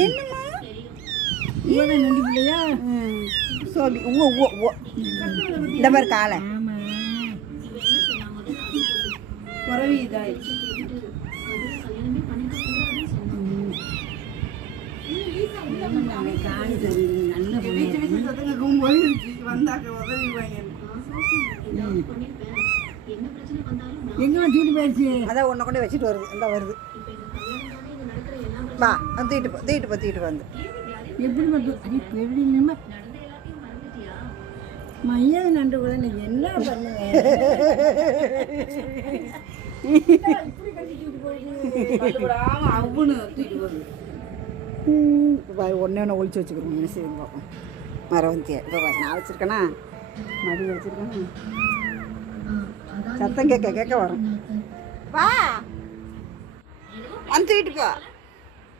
என்னம்மா நண்டி பிள்ளையா சோபி இந்த மாதிரி காலை குறவி இதாயிடுச்சு. எங்க வச்சுட்டு போயிடுச்சு. அதான் உன்னை கொண்டு வச்சுட்டு வருது. இந்த வருது வா தூக்கிட்டு வந்து எப்படி வந்து அது பெரிய மையா நண்டு கூட நீ என்ன பண்ணுங்க அவ்வுன்னு தூக்கிட்டு போகுது. ஒன்று ஒழிச்சு வச்சுக்கிறோம். என்ன செய்யுங்க பார்ப்போம். மரவந்தியா இப்போ நான் வச்சுருக்கேனா மடி வச்சுருக்கேனா சத்தம் கேட்க வரும். வா வந்து தூக்கிட்டு போ.